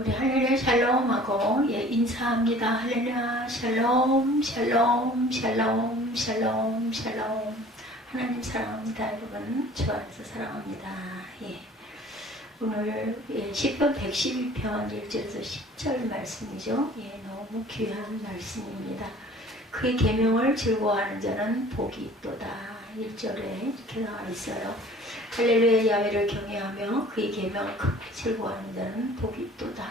우리 할렐루야 샬롬하고 인사합니다. 할렐루야 샬롬 샬롬 샬롬 샬롬 샬롬. 하나님 사랑합니다. 여러분 주 안에서 사랑합니다. 오늘 시편 112편 1절에서 10절 말씀이죠. 너무 귀한 말씀입니다. 그의 계명을 즐거워하는 자는 복이 있도다. 1절에 이렇게 나와 있어요. 할렐루야 야훼를 경외하며 그의 계명을 크게 즐거워하는 자는 복이 있도다.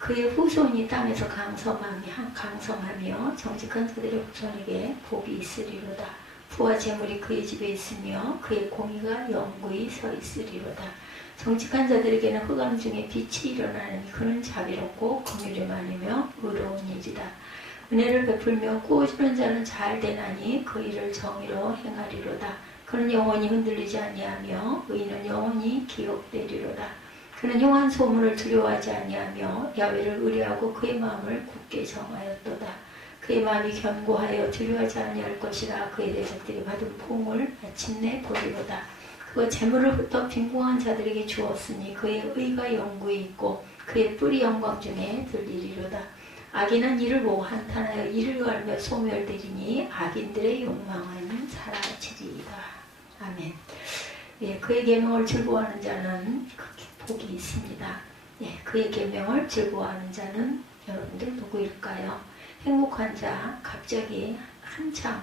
그의 후손이 땅에서 강성하며 정직한 자들의 후손에게 복이 있으리로다. 부와 재물이 그의 집에 있으며 그의 공의가 영구히 서 있으리로다. 정직한 자들에게는 흑암 중에 빛이 일어나니 그는 자비롭고 긍휼이 많으며 의로운 이지다. 은혜를 베풀며 구워주는 자는 잘 되나니 그 일을 정의로 행하리로다. 그는 영원히 흔들리지 아니하며 의인은 영원히 기억되리로다. 그는 흉한 소문을 두려워하지 아니하며 야훼를 의뢰하고 그의 마음을 굳게 정하였도다. 그의 마음이 견고하여 두려워하지 아니할 것이라. 그의 대적들이 받은 포옹을 마침내 보리로다. 그가 재물을 흩어 빈궁한 자들에게 주었으니 그의 의가 영구히 있고 그의 뿔이 영광 중에 들리리로다. 악인은 이를 보고 한탄하여 이를 갈며 소멸되리니 악인들의 욕망은 사라지리이다. 아멘. 그의 계명을 즐거워하는 자는 복이 있습니다. 그의 계명을 즐거워하는 자는 여러분들 누구일까요? 행복한 자, 갑자기 한참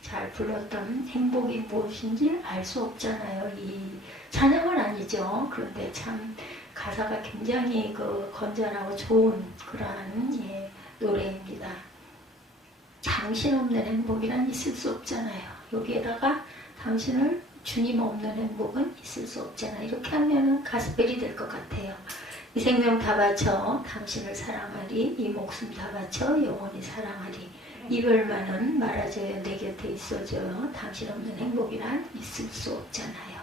잘 불렀던 행복이 무엇인지 알 수 없잖아요. 이 찬양은 아니죠. 그런데 참 가사가 굉장히 건전하고 좋은 그러한 노래입니다. 당신 없는 행복이란 있을 수 없잖아요. 여기에다가 당신을 주님 없는 행복은 있을 수 없잖아요. 이렇게 하면은 가스펠이 될 것 같아요. 이 생명 다 바쳐 당신을 사랑하리. 이 목숨 다 바쳐 영원히 사랑하리. 이별만은 말아줘요. 내 곁에 있어줘요. 당신 없는 행복이란 있을 수 없잖아요.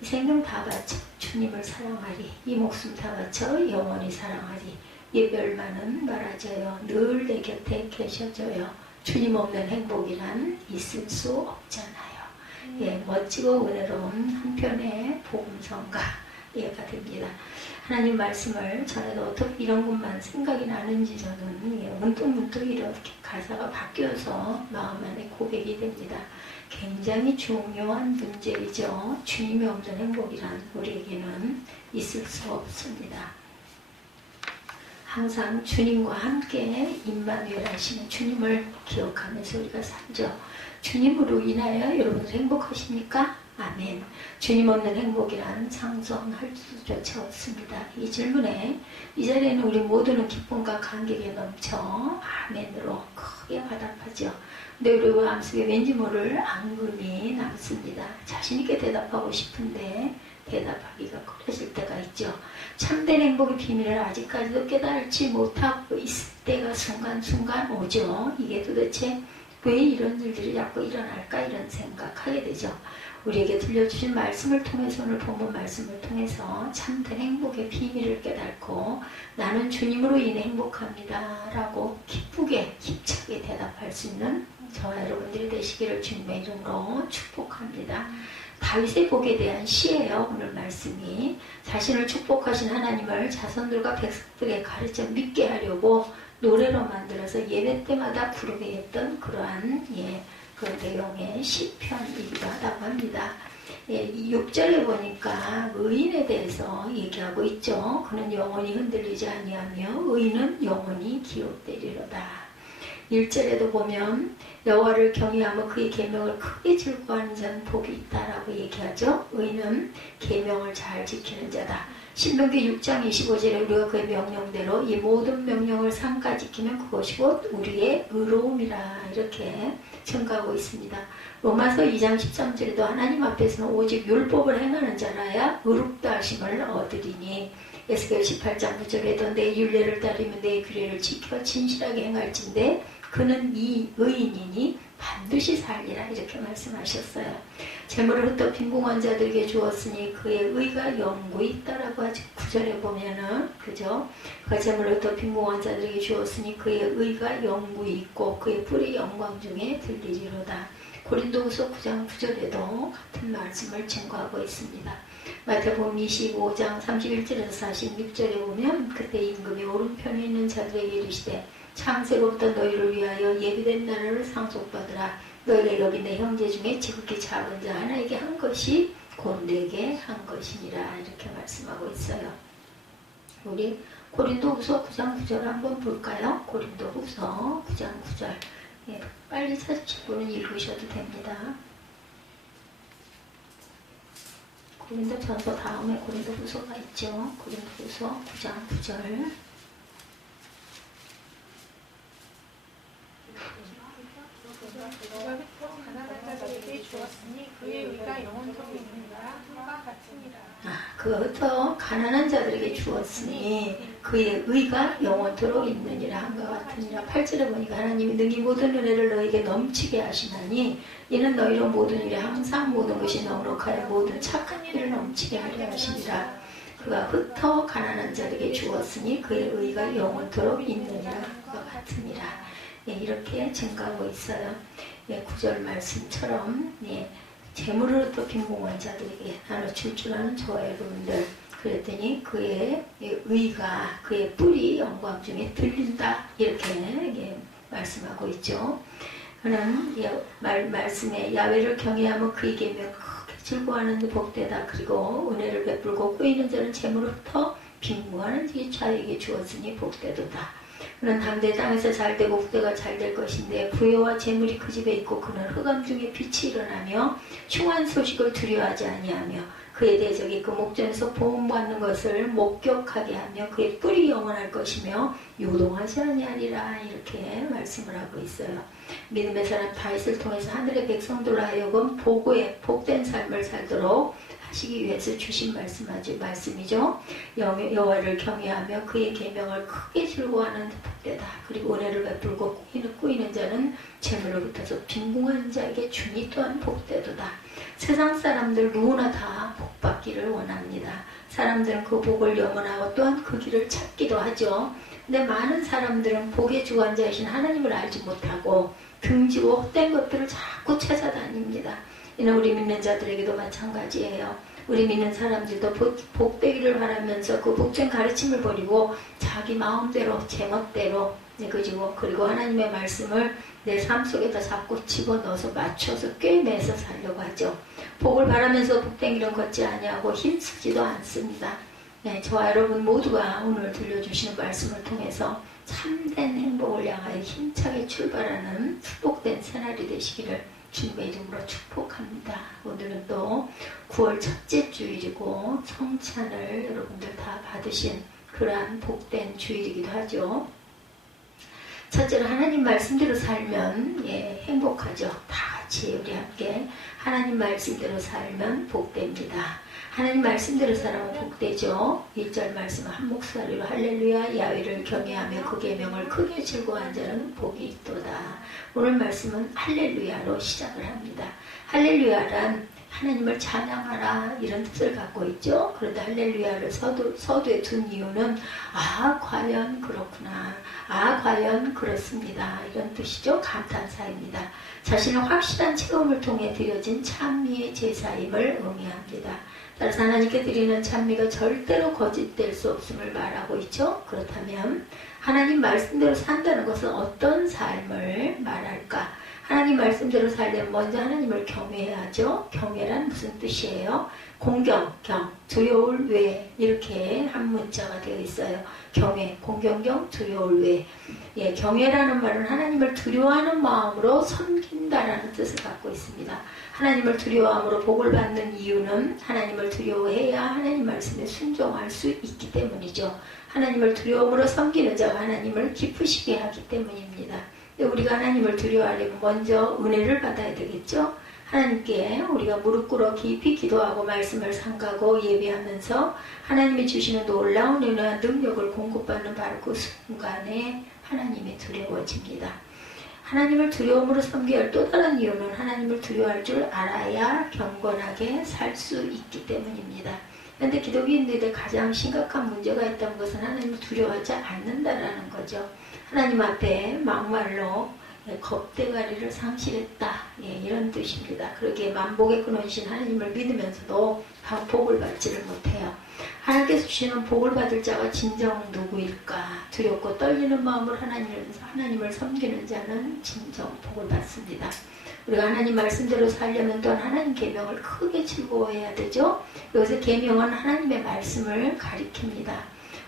이 생명 다 바쳐 주님을 사랑하리. 이 목숨 다 바쳐 영원히 사랑하리. 이별만은 말아줘요. 늘 내 곁에 계셔줘요. 주님 없는 행복이란 있을 수 없잖아요. 멋지고 은혜로운 한편의 복음성가가 됩니다. 하나님 말씀을 전에도 어떻게 이런 것만 생각이 나는지 저는 문득문득 이렇게 가사가 바뀌어서 마음 안에 고백이 됩니다. 굉장히 중요한 문제이죠. 주님이 없는 행복이란 우리에게는 있을 수 없습니다. 항상 주님과 함께 임마누엘 하시는 주님을 기억하면서 우리가 살죠. 주님으로 인하여 여러분 행복하십니까? 아멘. 주님 없는 행복이란 상상할 수조차 없습니다. 이 질문에 이 자리에는 우리 모두는 기쁨과 감격에 넘쳐 아멘으로 크게 화답하죠. 근데 우리 마음속에 왠지 모를 앙금이 남습니다. 자신있게 대답하고 싶은데 대답하기가 꺼려질 때가 있죠. 참된 행복의 비밀을 아직까지도 깨달지 못하고 있을 때가 순간순간 오죠. 이게 도대체 왜 이런 일들이 자꾸 일어날까 이런 생각하게 되죠. 우리에게 들려주신 말씀을 통해서 오늘 본문 말씀을 통해서 참된 행복의 비밀을 깨닫고 나는 주님으로 인해 행복합니다 라고 기쁘게 힘차게 대답할 수 있는 저와 여러분들이 되시기를 주님의 이름으로 축복합니다. 다윗의 복에 대한 시예요. 오늘 말씀이 자신을 축복하신 하나님을 자손들과 백성들에게 가르쳐 믿게 하려고 노래로 만들어서 예배 때마다 부르게 했던 그러한 그 내용의 시편이기도 하다고 합니다. 6절에 보니까 의인에 대해서 얘기하고 있죠. 그는 영원히 흔들리지 아니하며 의인은 영원히 기억되리로다. 1절에도 보면 여호와를 경외하며 그의 계명을 크게 즐거워하는 자는 복이 있다라고 얘기하죠. 의인은 계명을 잘 지키는 자다. 신명기 6장 25절에 우리가 그의 명령대로 이 모든 명령을 삼가 지키면 그것이 곧 우리의 의로움이라 이렇게 증가하고 있습니다. 로마서 2장 13절에도 하나님 앞에서는 오직 율법을 행하는 자라야 의롭다 하심을 얻으리니 에스겔 18장 9절에도 내 율례를 따르며 내 규례를 지켜 진실하게 행할진대 그는 이 의인이니 반드시 살리라 이렇게 말씀하셨어요. 재물을 흩어 빈궁한 자들에게 주었으니 그의 의가 영구히 있다라고 하죠. 9절에 보면은 그죠? 그 재물을 흩어 빈궁한 자들에게 주었으니 그의 의가 영구히 있고 그의 뿔이 영광 중에 들리리로다. 고린도후서 9장 9절에도 같은 말씀을 증거하고 있습니다. 마태복음 25장 31절에서 46절에 보면 그때 임금이 오른편에 있는 자들에게 이르시되 창세로부터 너희를 위하여 예비된 나라를 상속받으라. 너희가 여기 내 형제 중에 지극히 작은 자 하나에게 한 것이 곧 내게 한 것이니라. 이렇게 말씀하고 있어요. 우리 고린도후서 9장 9절 한번 볼까요? 고린도후서 9장 9절. 예, 빨리 찾으실 분은 읽으셔도 됩니다. 고린도전서 다음에 고린도후서가 있죠. 고린도후서 9장 9절. 그것도 가난한 자들에게 주었으니 그의 의가 영원토록 있느니라 한것 같으니라. 8절에 보니까 하나님이 능히 모든 은혜를 너에게 넘치게 하시나니 이는 너희로 모든 일에 항상 모든 것이 넉넉하여 모든 착한 일을 넘치게 하려 하시니라. 그가 흩어 가난한 자에게 주었으니 그의 의가 영원토록 있느니라 한것 같으니라. 예, 이렇게 증가하고 있어요. 예, 9절 말씀처럼 예, 재물을 또 빈궁한 자들에게 나눠줄 줄 아는 저와 여러분들, 그랬더니 그의 의가 그의 뿔이 영광 중에 들린다, 이렇게 예, 말씀하고 있죠. 그는 말씀에 야훼를 경외하면 그의 계명 크게 즐거워하는 복되다. 그리고 은혜를 베풀고 꾸이는 자는 재물을 터 빈궁하는 이 자에게 주었으니 복되도다. 그는 당대 땅에서 잘되고 후대가 잘될 것인데 부여와 재물이 그 집에 있고 그는 흑암 중에 빛이 일어나며 흉한 소식을 두려워하지 아니하며 그의 대적이 그 목전에서 보험받는 것을 목격하게 하며 그의 뿔이 영원할 것이며 요동하지 아니하리라. 이렇게 말씀을 하고 있어요. 믿음의 사람 다윗을 통해서 하늘의 백성들로 하여금 보고에 복된 삶을 살도록 하시기 위해서 주신 말씀이죠. 여호와를 경외하며 그의 계명을 크게 즐거워하는 복되다. 그리고 은혜를 베풀고 꾸이는 자는 재물로부터서 빈궁한 자에게 주니 또한 복되도다. 세상 사람들 누구나 다 복받기를 원합니다. 사람들은 그 복을 염원하고 또한 그 길을 찾기도 하죠. 근데 많은 사람들은 복의 주관자이신 하나님을 알지 못하고 등지고 헛된 것들을 자꾸 찾아다닙니다. 이는 우리 믿는 자들에게도 마찬가지예요. 우리 믿는 사람들도 복되기를 바라면서 그 복된 가르침을 버리고 자기 마음대로 제멋대로 그리고 하나님의 말씀을 내 삶 속에다 자꾸 집어넣어서 맞춰서 꿰매서 살려고 하죠. 복을 바라면서 복된 길은 걷지 아니하고 힘쓰지도 않습니다. 네, 저와 여러분 모두가 오늘 들려주시는 말씀을 통해서 참된 행복을 향하여 힘차게 출발하는 축복된 새날이 되시기를 주님의 이름으로 축복합니다. 오늘은 또 9월 첫째 주일이고 성찬을 여러분들 다 받으신 그러한 복된 주일이기도 하죠. 첫째로 하나님 말씀대로 살면 행복하죠. 다 같이 우리 함께 하나님 말씀대로 살면 복됩니다. 하나님 말씀대로 살아면 복되죠. 1절 말씀 한 목소리로 할렐루야 야훼를 경외하며 그 계명을 크게 즐거워한 자는 복이 있도다. 오늘 말씀은 할렐루야로 시작을 합니다. 할렐루야란 하나님을 찬양하라 이런 뜻을 갖고 있죠. 그런데 할렐루야를 서두에 둔 이유는 과연 그렇구나, 과연 그렇습니다, 이런 뜻이죠. 감탄사입니다. 자신의 확실한 체험을 통해 드려진 찬미의 제사임을 의미합니다. 따라서 하나님께 드리는 찬미가 절대로 거짓될 수 없음을 말하고 있죠. 그렇다면 하나님 말씀대로 산다는 것은 어떤 삶을 말할까? 하나님 말씀대로 살려면 먼저 하나님을 경외해야죠. 경외란 무슨 뜻이에요? 공경, 두려울 외, 이렇게 한 문자가 되어 있어요. 경외, 공경경, 두려울 외. 경외라는 말은 하나님을 두려워하는 마음으로 섬긴다라는 뜻을 갖고 있습니다. 하나님을 두려워함으로 복을 받는 이유는 하나님을 두려워해야 하나님 말씀에 순종할 수 있기 때문이죠. 하나님을 두려움으로 섬기는 자가 하나님을 기쁘시게 하기 때문입니다. 우리가 하나님을 두려워하려면 먼저 은혜를 받아야 되겠죠. 하나님께 우리가 무릎 꿇어 깊이 기도하고 말씀을 삼가고 예배하면서 하나님이 주시는 놀라운 은혜와 능력을 공급받는 바로 그 순간에 하나님이 두려워집니다. 하나님을 두려움으로 섬겨야 할 또 다른 이유는 하나님을 두려워할 줄 알아야 경건하게 살 수 있기 때문입니다. 그런데 기독교인들의 가장 심각한 문제가 있다는 것은 하나님을 두려워하지 않는다라는 거죠. 하나님 앞에 막말로 겁대가리를 상실했다. 이런 뜻입니다. 그러기에 만복의 근원이신 하나님을 믿으면서도 복을 받지를 못해요. 하나님께서 주시는 복을 받을 자가 진정 누구일까? 두렵고 떨리는 마음으로 하나님을 섬기는 자는 진정 복을 받습니다. 우리가 하나님 말씀대로 살려면 또한 하나님 계명을 크게 즐거워해야 되죠. 여기서 계명은 하나님의 말씀을 가리킵니다.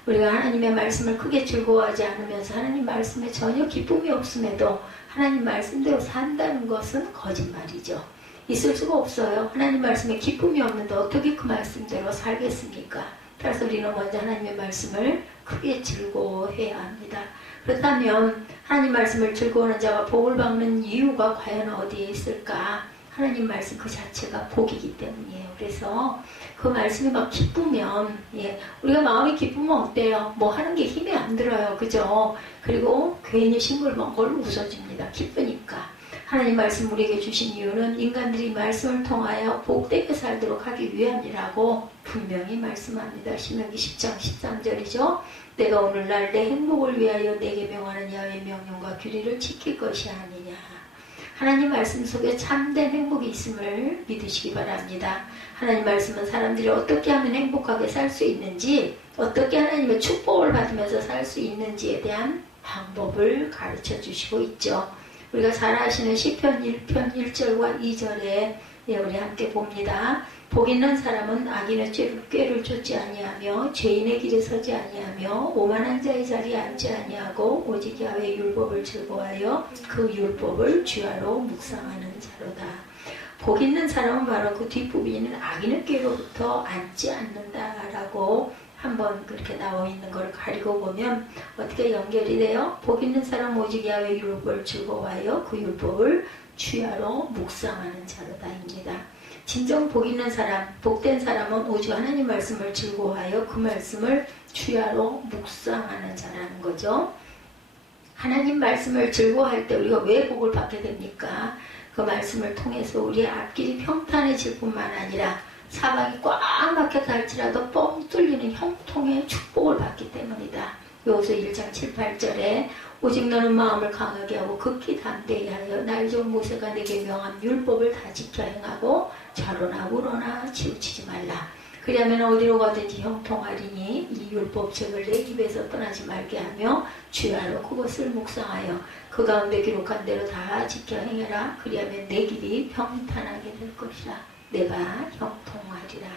우리가 하나님의 말씀을 크게 즐거워하지 않으면서 하나님 말씀에 전혀 기쁨이 없음에도 하나님 말씀대로 산다는 것은 거짓말이죠. 있을 수가 없어요. 하나님 말씀에 기쁨이 없는데 어떻게 그 말씀대로 살겠습니까? 따라서 우리는 먼저 하나님의 말씀을 크게 즐거워해야 합니다. 그렇다면 하나님 말씀을 즐거워하는 자가 복을 받는 이유가 과연 어디에 있을까? 하나님 말씀 그 자체가 복이기 때문이에요. 그래서 그 말씀이 막 기쁘면, 우리가 마음이 기쁘면 어때요? 뭐 하는 게 힘이 안 들어요. 그죠? 그리고 괜히 싱글벙글 걸 웃어줍니다. 기쁘니까. 하나님 말씀 우리에게 주신 이유는 인간들이 말씀을 통하여 복되게 살도록 하기 위함이라고 분명히 말씀합니다. 신명기 10장 13절이죠. 내가 오늘날 내 행복을 위하여 내게 명하는 야훼의 명령과 규례를 지킬 것이 아니냐. 하나님 말씀 속에 참된 행복이 있음을 믿으시기 바랍니다. 하나님 말씀은 사람들이 어떻게 하면 행복하게 살 수 있는지, 어떻게 하나님의 축복을 받으면서 살 수 있는지에 대한 방법을 가르쳐 주시고 있죠. 우리가 잘 아시는 시편 1편 1절과 2절에 우리 함께 봅니다. 복 있는 사람은 악인의 꾀를 쫓지 아니하며 죄인의 길에 서지 아니하며 오만한 자의 자리에 앉지 아니하고 오직 야훼의 율법을 즐거워하여 그 율법을 주야로 묵상하는 자로다. 복 있는 사람은 바로 그 뒷부분에는 악인의 꾀로부터 앉지 않는다라고 한번 그렇게 나와 있는 걸 가리고 보면 어떻게 연결이 돼요? 복 있는 사람 오직 야훼의 율법을 즐거워하여 그 율법을 주야로 묵상하는 자로다입니다. 진정 복 있는 사람, 복된 사람은 오직 하나님 말씀을 즐거워하여 그 말씀을 주야로 묵상하는 자라는 거죠. 하나님 말씀을 즐거워할 때 우리가 왜 복을 받게 됩니까? 그 말씀을 통해서 우리의 앞길이 평탄해질 뿐만 아니라 사방이 꽉 막혔다 할지라도 뻥 뚫리는 형통의 축복을 받기 때문이다. 요소 1장 7, 8절에 오직 너는 마음을 강하게 하고 극히 담대히 하여 나의 종 모세가 내게 명한 율법을 다 지켜 행하고 좌로나 우로나 치우치지 말라. 그리하면 어디로 가든지 형통하리니 이 율법책을 내 입에서 떠나지 말게 하며 주야로 그것을 묵상하여 그 가운데 기록한 대로 다 지켜 행해라. 그리하면 내 길이 평탄하게 될 것이라. 내가 형통하리라.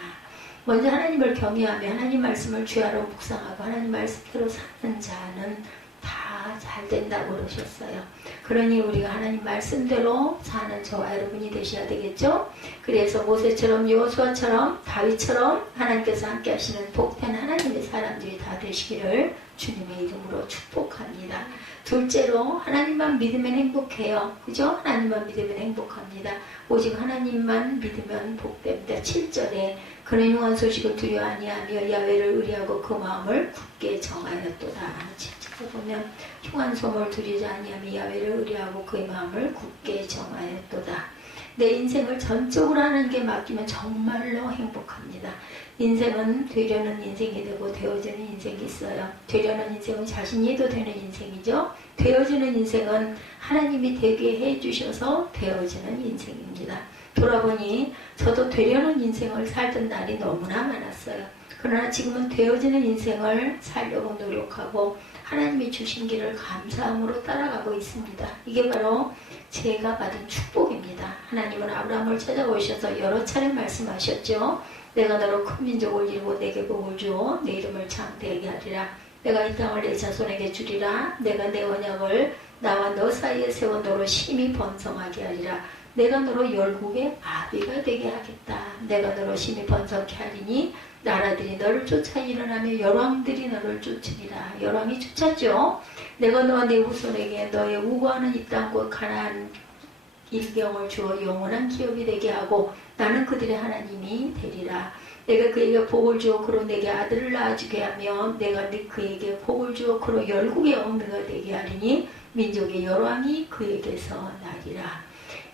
먼저 하나님을 경외하며 하나님 말씀을 주야로 묵상하고 하나님 말씀대로 사는 자는 다 잘 된다고 그러셨어요. 그러니 우리가 하나님 말씀대로 사는 저와 여러분이 되셔야 되겠죠. 그래서 모세처럼 여호수아처럼 다윗처럼 하나님께서 함께 하시는 복된 하나님의 사람들이 다 되시기를 주님의 이름으로 축복합니다. 둘째로 하나님만 믿으면 행복해요. 그죠? 하나님만 믿으면 행복합니다. 오직 하나님만 믿으면 복됩니다. 7절에 그는 흉한 소식을 두려워 아니하며 야훼를 의뢰하고 그 마음을 굳게 정하였도다. 7절에 보면 흉한 소문을 두려워하지 아니하며 야훼를 의뢰하고 그의 마음을 굳게 정하였도다. 내 인생을 전적으로 하나님께 맡기면 정말로 행복합니다. 인생은 되려는 인생이 되고 되어지는 인생이 있어요. 되려는 인생은 자신이 해도 되는 인생이죠. 되어지는 인생은 하나님이 되게 해주셔서 되어지는 인생입니다. 돌아보니 저도 되려는 인생을 살던 날이 너무나 많았어요. 그러나 지금은 되어지는 인생을 살려고 노력하고 하나님이 주신 길을 감사함으로 따라가고 있습니다. 이게 바로 제가 받은 축복입니다. 하나님은 아브라함을 찾아오셔서 여러 차례 말씀하셨죠. 내가 너로 큰 민족을 이루고 내게 복을 주어 내 이름을 창대하게 하리라. 내가 이 땅을 내 자손에게 주리라. 내가 내 언약을 나와 너 사이에 세워 너로 심히 번성하게 하리라. 내가 너로 열국의 아비가 되게 하겠다. 내가 너로 심히 번성케 하리니 나라들이 너를 쫓아 일어나며 열왕들이 너를 쫓으리라. 열왕이 쫓았죠. 내가 너와 내 후손에게 너의 우거하는 이 땅 곧 가나안 일경을 주어 영원한 기업이 되게 하고 나는 그들의 하나님이 되리라. 내가 그에게 복을 주어 그로 내게 아들을 낳아주게 하며 내가 그에게 복을 주어 그로 열국의 어미가 되게 하리니 민족의 열왕이 그에게서 나리라.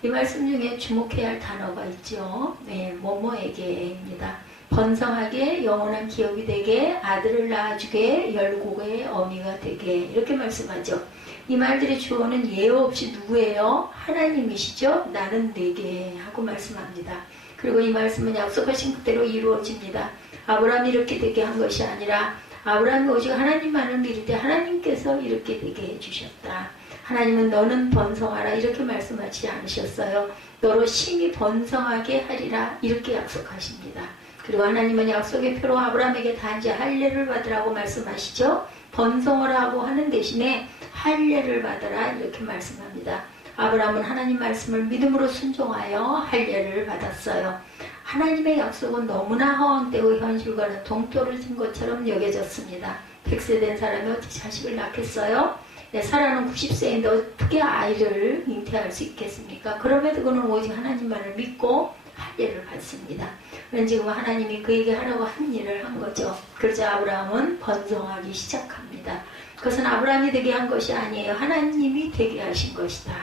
이 말씀 중에 주목해야 할 단어가 있죠. 네, 뭐뭐에게입니다. 번성하게 영원한 기업이 되게 아들을 낳아주게 열국의 어미가 되게 이렇게 말씀하죠. 이 말들의 주어는 예외 없이 누구예요? 하나님이시죠. 나는 내게 하고 말씀합니다. 그리고 이 말씀은 약속하신 그대로 이루어집니다. 아브라함이 이렇게 되게 한 것이 아니라 아브라함이 오직 하나님만을 믿을 때 하나님께서 이렇게 되게 해주셨다. 하나님은 너는 번성하라 이렇게 말씀하지 않으셨어요. 너로 심히 번성하게 하리라 이렇게 약속하십니다. 그리고 하나님은 약속의 표로 아브라함에게 단지 할례를 받으라고 말씀하시죠. 번성하라고 하는 대신에 할례를 받으라 이렇게 말씀합니다. 아브라함은 하나님 말씀을 믿음으로 순종하여 할례를 받았어요. 하나님의 약속은 너무나 허황되고 현실과는 동떨어진 것처럼 여겨졌습니다. 100세 된 사람이 어떻게 자식을 낳겠어요? 사라는 90세인데 어떻게 아이를 잉태할 수 있겠습니까? 그럼에도 그는 오직 하나님만을 믿고 할례를 받습니다. 그런 지금 하나님이 그에게 하라고 한 일을 한 거죠. 그러자 아브라함은 번성하기 시작합니다. 그것은 아브라함이 되게 한 것이 아니에요. 하나님이 되게 하신 것이다.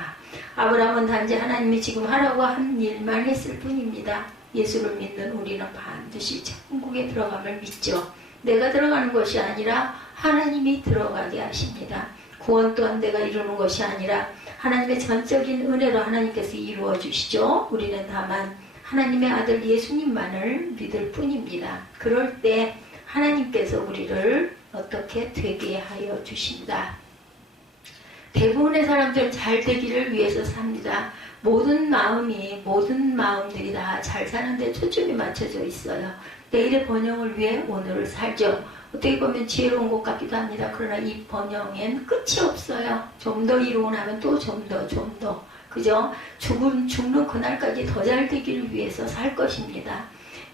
아브라함은 단지 하나님이 지금 하라고 한 일만 했을 뿐입니다. 예수를 믿는 우리는 반드시 천국에 들어감을 믿죠. 내가 들어가는 것이 아니라 하나님이 들어가게 하십니다. 구원 또한 내가 이루는 것이 아니라 하나님의 전적인 은혜로 하나님께서 이루어 주시죠. 우리는 다만 하나님의 아들 예수님만을 믿을 뿐입니다. 그럴 때 하나님께서 우리를 어떻게 되게 하여 주신다. 대부분의 사람들은 잘 되기를 위해서 삽니다. 모든 마음들이 다 잘 사는 데 초점이 맞춰져 있어요. 내일의 번영을 위해 오늘을 살죠. 어떻게 보면 지혜로운 것 같기도 합니다. 그러나 이 번영엔 끝이 없어요. 좀 더 이루고 나면 또 좀 더. 그죠? 죽는 그날까지 더 잘 되기를 위해서 살 것입니다.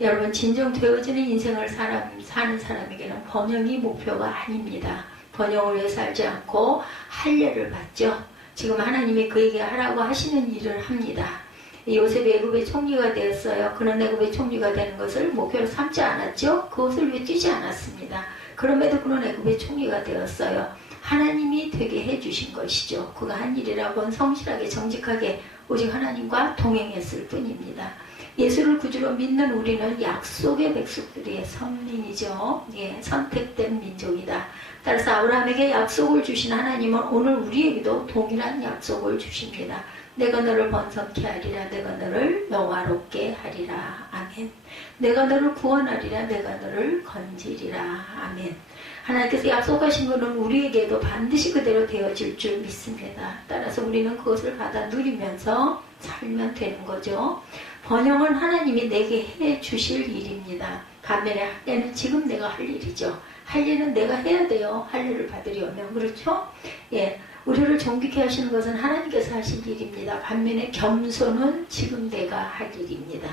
여러분, 진정 되어지는 인생을 사는 사람에게는 번영이 목표가 아닙니다. 번영을 위해 살지 않고 할례를 받죠. 지금 하나님이 그에게 하라고 하시는 일을 합니다. 요셉이 애굽의 총리가 되었어요. 그는 애굽의 총리가 되는 것을 목표로 삼지 않았죠. 그것을 위해 뛰지 않았습니다. 그럼에도 그는 애굽의 총리가 되었어요. 하나님이 되게 해주신 것이죠. 그가 한 일이라고는 성실하게 정직하게 오직 하나님과 동행했을 뿐입니다. 예수를 구주로 믿는 우리는 약속의 백성들의 선민이죠. 선택된 민족이다. 따라서 아브라함에게 약속을 주신 하나님은 오늘 우리에게도 동일한 약속을 주십니다. 내가 너를 번성케 하리라. 내가 너를 영화롭게 하리라. 아멘. 내가 너를 구원하리라. 내가 너를 건지리라. 아멘. 하나님께서 약속하신 것은 우리에게도 반드시 그대로 되어질 줄 믿습니다. 따라서 우리는 그것을 받아 누리면서 살면 되는 거죠. 번영은 하나님이 내게 해 주실 일입니다. 반면에 할례는 지금 내가 할 일이죠. 할례는 내가 해야 돼요. 할례를 받으려면. 그렇죠? 우리를 존귀케 하시는 것은 하나님께서 하실 일입니다. 반면에 겸손은 지금 내가 할 일입니다.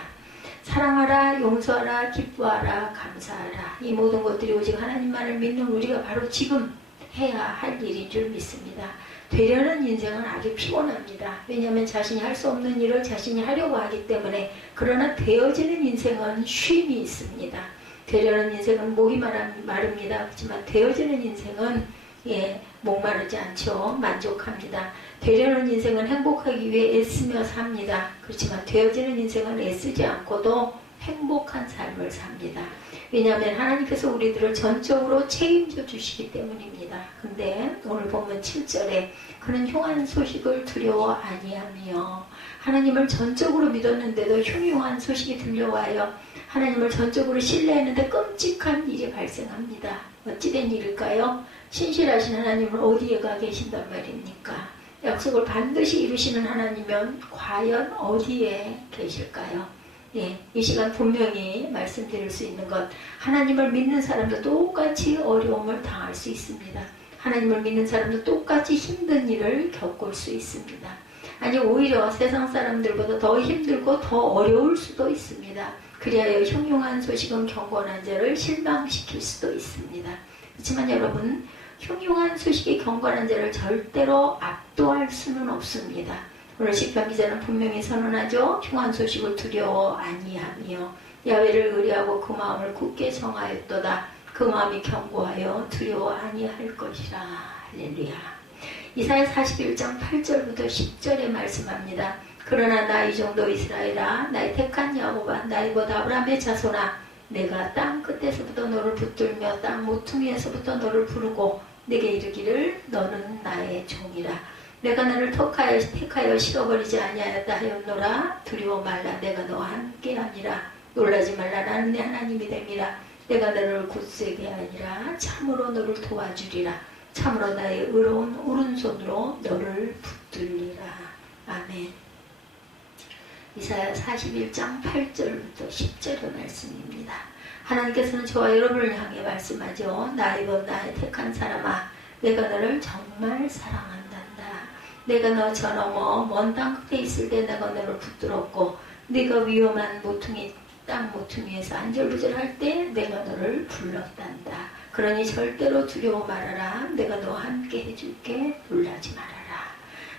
사랑하라, 용서하라, 기뻐하라, 감사하라. 이 모든 것들이 오직 하나님만을 믿는 우리가 바로 지금 해야 할 일인 줄 믿습니다. 되려는 인생은 아주 피곤합니다. 왜냐하면 자신이 할 수 없는 일을 자신이 하려고 하기 때문에. 그러나 되어지는 인생은 쉼이 있습니다. 되려는 인생은 목이 마릅니다. 그렇지만 되어지는 인생은 목마르지 않죠. 만족합니다. 되려는 인생은 행복하기 위해 애쓰며 삽니다. 그렇지만 되어지는 인생은 애쓰지 않고도 행복한 삶을 삽니다. 왜냐하면 하나님께서 우리들을 전적으로 책임져 주시기 때문입니다. 근데 오늘 보면 7절에 그는 흉한 소식을 두려워 아니하며, 하나님을 전적으로 믿었는데도 흉흉한 소식이 들려와요. 하나님을 전적으로 신뢰했는데 끔찍한 일이 발생합니다. 어찌된 일일까요? 신실하신 하나님은 어디에 가 계신단 말입니까? 약속을 반드시 이루시는 하나님은 과연 어디에 계실까요? 이 시간 분명히 말씀드릴 수 있는 것, 하나님을 믿는 사람도 똑같이 어려움을 당할 수 있습니다. 하나님을 믿는 사람도 똑같이 힘든 일을 겪을 수 있습니다. 아니, 오히려 세상 사람들보다 더 힘들고 더 어려울 수도 있습니다. 그리하여 흉흉한 소식은 경건한 자를 실망시킬 수도 있습니다. 그렇지만 여러분, 흉흉한 소식이 경건한 자를 절대로 압도할 수는 없습니다. 오늘 시편 기자는 분명히 선언하죠. 흉한 소식을 두려워 아니하며 야훼를 의뢰하고 그 마음을 굳게 정하였도다. 그 마음이 견고하여 두려워 아니할 것이라. 할렐루야. 이사야 41장 8절부터 10절에 말씀합니다. 그러나 나 이 정도 이스라엘아, 나의 택한 야곱아, 나의 곧 아브라함의 자손아, 내가 땅 끝에서부터 너를 붙들며 땅 모퉁이에서부터 너를 부르고 내게 이르기를 너는 나의 종이라. 내가 너를 택하여 식어버리지 아니하였다 하였노라. 두려워 말라. 내가 너와 함께하니라. 놀라지 말라. 나는 내 하나님이 됨이라. 내가 너를 굳세게 하니라. 참으로 너를 도와주리라. 참으로 나의 의로운 오른손으로 너를 붙들리라. 아멘. 이사야 41장 8절부터 10절의 말씀입니다. 하나님께서는 저와 여러분을 향해 말씀하죠. 나의 법 나의 택한 사람아, 내가 너를 정말 사랑한단다. 내가 너 저 너머 먼 땅 끝에 있을 때 내가 너를 붙들었고, 네가 위험한 땅 모퉁이에서 안절부절할 때 내가 너를 불렀단다. 그러니 절대로 두려워 말아라. 내가 너와 함께 해줄게. 놀라지 말아라.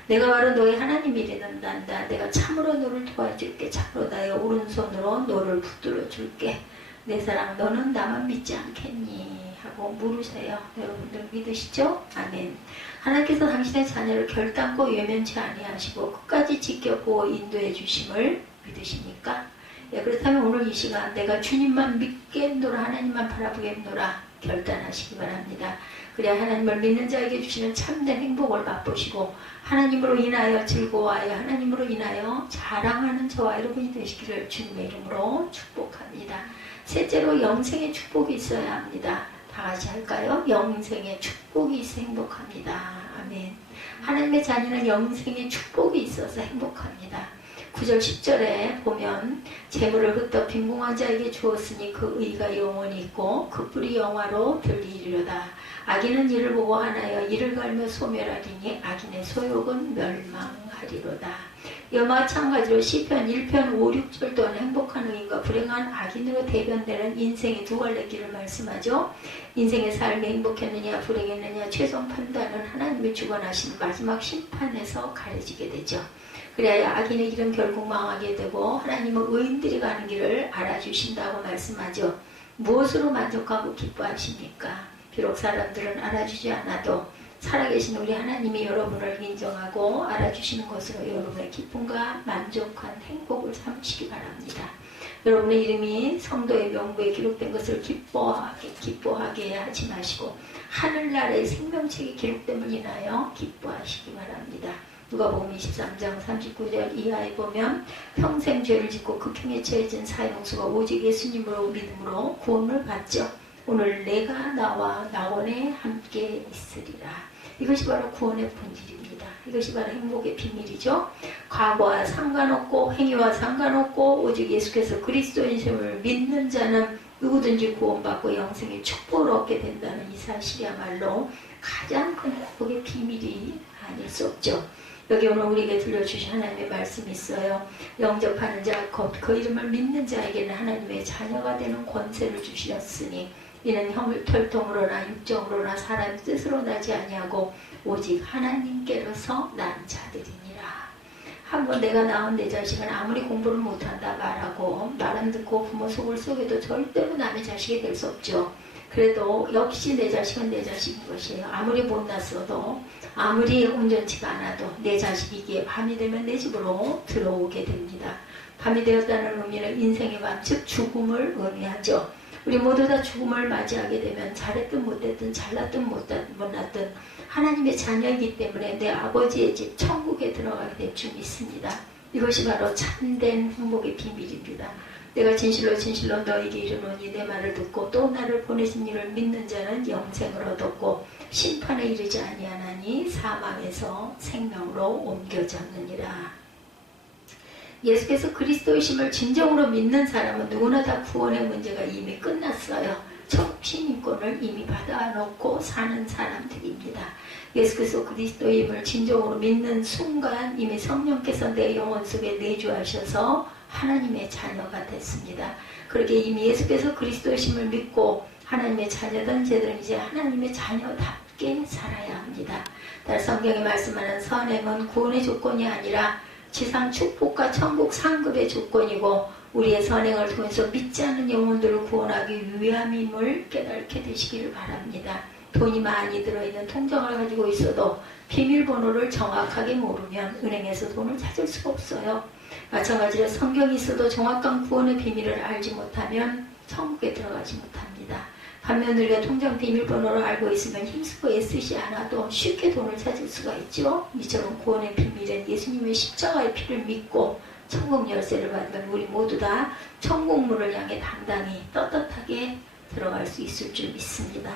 내가 바로 너의 하나님이 되는단다. 내가 참으로 너를 도와줄게. 참으로 나의 오른손으로 너를 붙들어 줄게. 내 사랑 너는 나만 믿지 않겠니? 하고 물으세요. 여러분들 믿으시죠? 아멘. 하나님께서 당신의 자녀를 결단코 외면치 아니하시고 끝까지 지켜보고 인도해 주심을 믿으십니까? 예, 그렇다면 오늘 이 시간 내가 주님만 믿겠노라, 하나님만 바라보겠노라 결단하시기 바랍니다. 그래야 하나님을 믿는 자에게 주시는 참된 행복을 맛보시고 하나님으로 인하여 즐거워하여 하나님으로 인하여 자랑하는 저와 여러분이 되시기를 주님의 이름으로 축복합니다. 셋째로 영생의 축복이 있어야 합니다. 다 같이 할까요? 영생의 축복이 있어 행복합니다. 아멘. 하나님의 자녀는 영생의 축복이 있어서 행복합니다. 9절 10절에 보면 재물을 흩어 빈궁한 자에게 주었으니 그 의가 영원히 있고 그 뿔이 영화로 들리리로다. 악인은 이를 보고 하나여 이를 갈며 소멸하리니 악인의 소욕은 멸망하리로다. 이와 마찬가지로 시편 1편 5, 6절 또한 행복한 의인과 불행한 악인으로 대변되는 인생의 두 갈래 길을 말씀하죠. 인생의 삶이 행복했느냐 불행했느냐 최종 판단은 하나님이 주관하신 마지막 심판에서 가려지게 되죠. 그래야 악인의 길은 결국 망하게 되고 하나님은 의인들이 가는 길을 알아주신다고 말씀하죠. 무엇으로 만족하고 기뻐하십니까? 비록 사람들은 알아주지 않아도 살아계신 우리 하나님이 여러분을 인정하고 알아주시는 것으로 여러분의 기쁨과 만족한 행복을 삼으시기 바랍니다. 여러분의 이름이 성도의 명부에 기록된 것을 기뻐하게 하지 마시고 하늘나라의 생명책이 기록됨을 인하여 기뻐하시기 바랍니다. 누가복음 23장 39절 이하에 보면 평생 죄를 짓고 극형에 처해진 사형수가 오직 예수님으로 믿음으로 구원을 받죠. 오늘 내가 나와 낙원에 함께 있으리라. 이것이 바로 구원의 본질입니다. 이것이 바로 행복의 비밀이죠. 과거와 상관없고 행위와 상관없고 오직 예수께서 그리스도인심을 믿는 자는 누구든지 구원받고 영생의 축복을 얻게 된다는 이 사실이야말로 가장 큰 행복의 비밀이 아닐 수 없죠. 여기 오늘 우리에게 들려주신 하나님의 말씀이 있어요. 영접하는 자, 곧 그 이름을 믿는 자에게는 하나님의 자녀가 되는 권세를 주시었으니 이는 혈통으로나 육정으로나 사람 뜻으로 나지 아니하고 오직 하나님께로서 난 자들이니라. 한번 내가 낳은 내 자식은 아무리 공부를 못한다 말하고 말 안 듣고 부모 속을 썩여도 절대로 남의 자식이 될 수 없죠. 그래도 역시 내 자식은 내 자식인 것이에요. 아무리 못났어도 아무리 온전치가 않아도 내 자식이기에 밤이 되면 내 집으로 들어오게 됩니다. 밤이 되었다는 의미는 인생의 밤, 즉 죽음을 의미하죠. 우리 모두 다 죽음을 맞이하게 되면 잘했든 못했든 잘났든 못났든 하나님의 자녀이기 때문에 내 아버지의 집 천국에 들어가게 될 줄 믿습니다. 이것이 바로 참된 행복의 비밀입니다. 내가 진실로 진실로 너에게 이르노니 내 말을 듣고 또 나를 보내신 이를 믿는 자는 영생을 얻었고 심판에 이르지 아니하나니 사망에서 생명으로 옮겨졌느니라. 예수께서 그리스도이심을 진정으로 믿는 사람은 누구나 다 구원의 문제가 이미 끝났어요. 청신인권을 이미 받아놓고 사는 사람들입니다. 예수께서 그리스도임을 진정으로 믿는 순간 이미 성령께서 내 영혼 속에 내주하셔서 하나님의 자녀가 됐습니다. 그렇게 이미 예수께서 그리스도이심을 믿고 하나님의 자녀된 저들은 이제 하나님의 자녀답게 살아야 합니다. 다른 성경에 말씀하는 선행은 구원의 조건이 아니라 지상 축복과 천국 상급의 조건이고 우리의 선행을 통해서 믿지 않는 영혼들을 구원하기 위함임을 깨닫게 되시기를 바랍니다. 돈이 많이 들어있는 통장을 가지고 있어도 비밀번호를 정확하게 모르면 은행에서 돈을 찾을 수가 없어요. 마찬가지로 성경이 있어도 정확한 구원의 비밀을 알지 못하면 천국에 들어가지 못합니다. 반면 우리가 통장 비밀번호를 알고 있으면 힘쓰고 애쓰지 않아도 쉽게 돈을 찾을 수가 있죠. 이처럼 구원의 비밀은 예수님의 십자가의 피를 믿고 천국 열쇠를 받으면 우리 모두 다 천국문을 향해 당당히 떳떳하게 들어갈 수 있을 줄 믿습니다.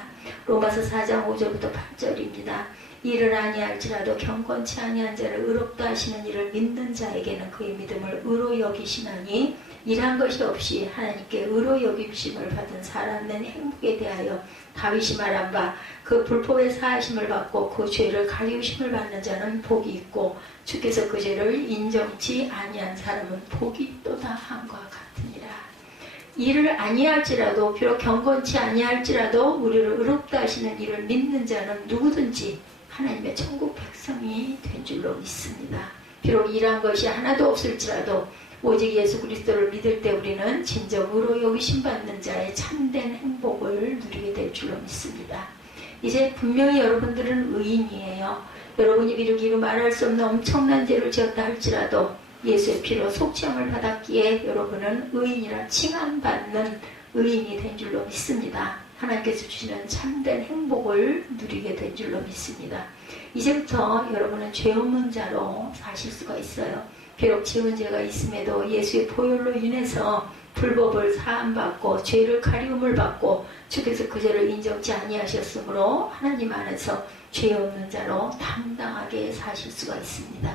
로마서 4장 5절부터 8절입니다. 이를 아니할지라도 경건치 아니한 자를 의롭다 하시는 이를 믿는 자에게는 그의 믿음을 의로 여기시나니 일한 것이 없이 하나님께 의로 여김심을 받은 사람은 행복에 대하여 다윗이 말한 바 그 불법의 사하심을 받고 그 죄를 가리우심을 받는 자는 복이 있고 주께서 그 죄를 인정치 아니한 사람은 복이 있도다 함과 같으니라. 이를 아니할지라도 비록 경건치 아니할지라도 우리를 의롭다 하시는 이를 믿는 자는 누구든지 하나님의 천국 백성이 된 줄로 믿습니다. 비록 일한 것이 하나도 없을지라도 오직 예수 그리스도를 믿을 때 우리는 진정 의로 여기심 받는 자의 참된 행복을 누리게 될 줄로 믿습니다. 이제 분명히 여러분들은 의인이에요. 여러분이 비록 이루 말할 수 없는 엄청난 죄를 지었다 할지라도 예수의 피로 속죄함을 받았기에 여러분은 의인이라 칭함받는 의인이 된 줄로 믿습니다. 하나님께서 주시는 참된 행복을 누리게 된 줄로 믿습니다. 이제부터 여러분은 죄 없는 자로 사실 수가 있어요. 비록 지은 죄가 있음에도 예수의 보혈로 인해서 불법을 사함받고 죄를 가리움을 받고 주께서 그 죄를 인정치 아니하셨으므로 하나님 안에서 죄 없는 자로 당당하게 사실 수가 있습니다.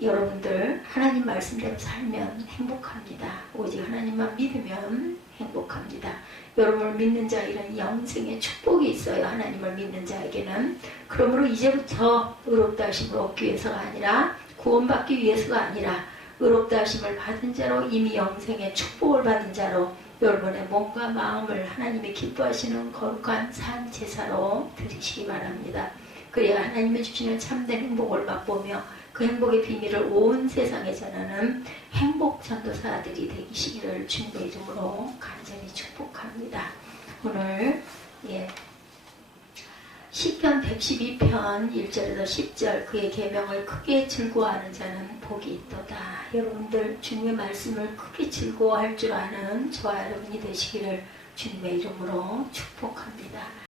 여러분들 하나님 말씀대로 살면 행복합니다. 오직 하나님만 믿으면 행복합니다. 여러분을 믿는 자에게는 영생의 축복이 있어요. 하나님을 믿는 자에게는. 그러므로 이제부터 의롭다 하심을 얻기 위해서가 아니라 구원받기 위해서가 아니라 의롭다 하심을 받은 자로 이미 영생의 축복을 받은 자로 여러분의 몸과 마음을 하나님이 기뻐하시는 거룩한 산 제사로 드리시기 바랍니다. 그래야 하나님이 주시는 참된 행복을 맛보며 그 행복의 비밀을 온 세상에 전하는 행복 전도사들이 되시기를 주님의 이름으로 간절히 축복합니다. 오늘 시편 112편 1절에서 10절 그의 계명을 크게 즐거워하는 자는 복이 있도다. 여러분들 주님의 말씀을 크게 즐거워할 줄 아는 저와 여러분이 되시기를 주님의 이름으로 축복합니다.